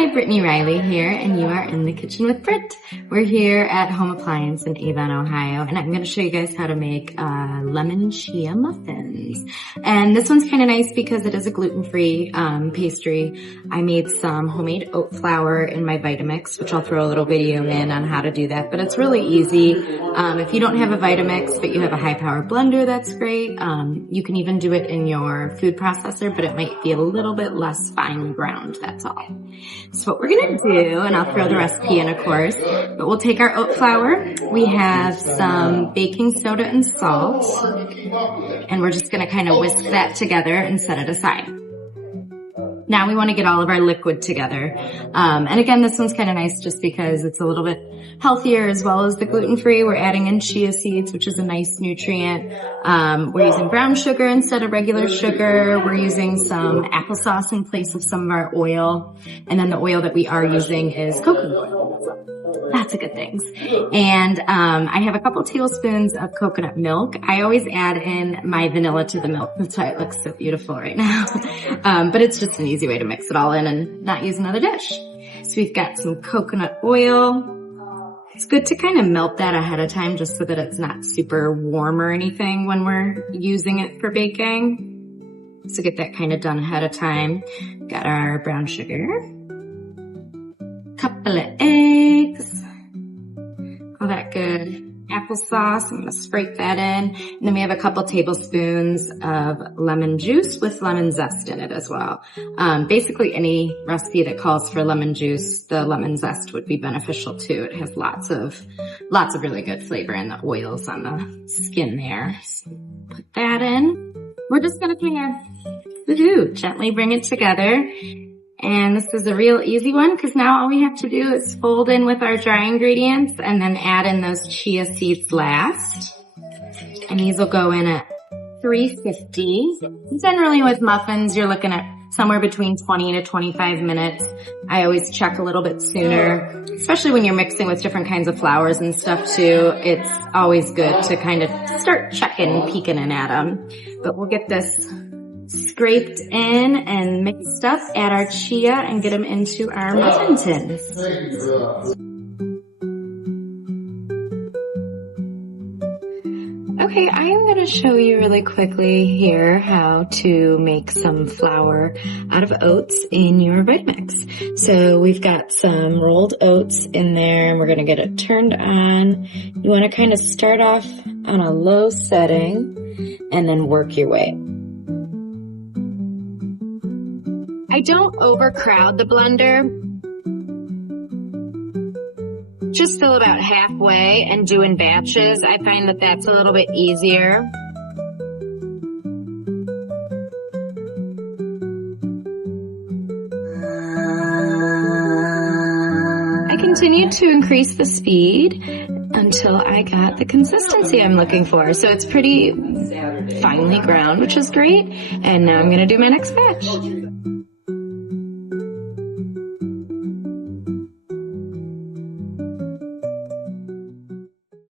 Hi, Brittany Riley here, and you are in the kitchen with Britt. We're here at Home Appliance in Avon, Ohio, and I'm going to show you guys how to make lemon chia muffins. And this one's kind of nice because it is a gluten-free pastry. I made some homemade oat flour in my Vitamix, which I'll throw a little video in on how to do that, but it's really easy. If you don't have a Vitamix, but you have a high-power blender, that's great. You can even do it in your food processor, but it might be a little bit less fine ground, that's all. So what we're gonna do, and I'll throw the recipe in, of course, but we'll take our oat flour. We have some baking soda and salt, and we're just gonna kind of whisk that together and set it aside. Now we want to get all of our liquid together. And again, this one's kind of nice just because it's a little bit healthier as well as the gluten-free. We're adding in chia seeds, which is a nice nutrient. We're using brown sugar instead of regular sugar. We're using some applesauce in place of some of our oil. And then the oil that we are using is coconut oil. Lots of good things. And I have a couple tablespoons of coconut milk. I always add in my vanilla to the milk. That's why it looks so beautiful right now. But it's just an easy way to mix it all in and not use another dish. So we've got some coconut oil. It's good to kind of melt that ahead of time just so that it's not super warm or anything when we're using it for baking. So get that kind of done ahead of time. Got our brown sugar. Couple of eggs, all that good applesauce. I'm gonna scrape that in. And then we have a couple tablespoons of lemon juice with lemon zest in it as well. Basically any recipe that calls for lemon juice, the lemon zest would be beneficial too. It has lots of really good flavor and the oils on the skin there. So put that in. We're just gonna kind of gently bring it together. And this is a real easy one because now all we have to do is fold in with our dry ingredients and then add in those chia seeds last. And these will go in at 350. Generally with muffins, you're looking at somewhere between 20 to 25 minutes. I always check a little bit sooner, especially when you're mixing with different kinds of flours and stuff too. It's always good to kind of start checking, peeking in at them. But we'll get this scraped in and mixed up, add our chia and get them into our muffin tins. Okay, I am going to show you really quickly here how to make some flour out of oats in your Vitamix. So we've got some rolled oats in there and we're going to get it turned on. You want to kind of start off on a low setting and then work your way. I don't overcrowd the blender. Just fill about halfway and do in batches. I find that that's a little bit easier. I continued to increase the speed until I got the consistency I'm looking for. So it's pretty finely ground, which is great. And now I'm going to do my next batch.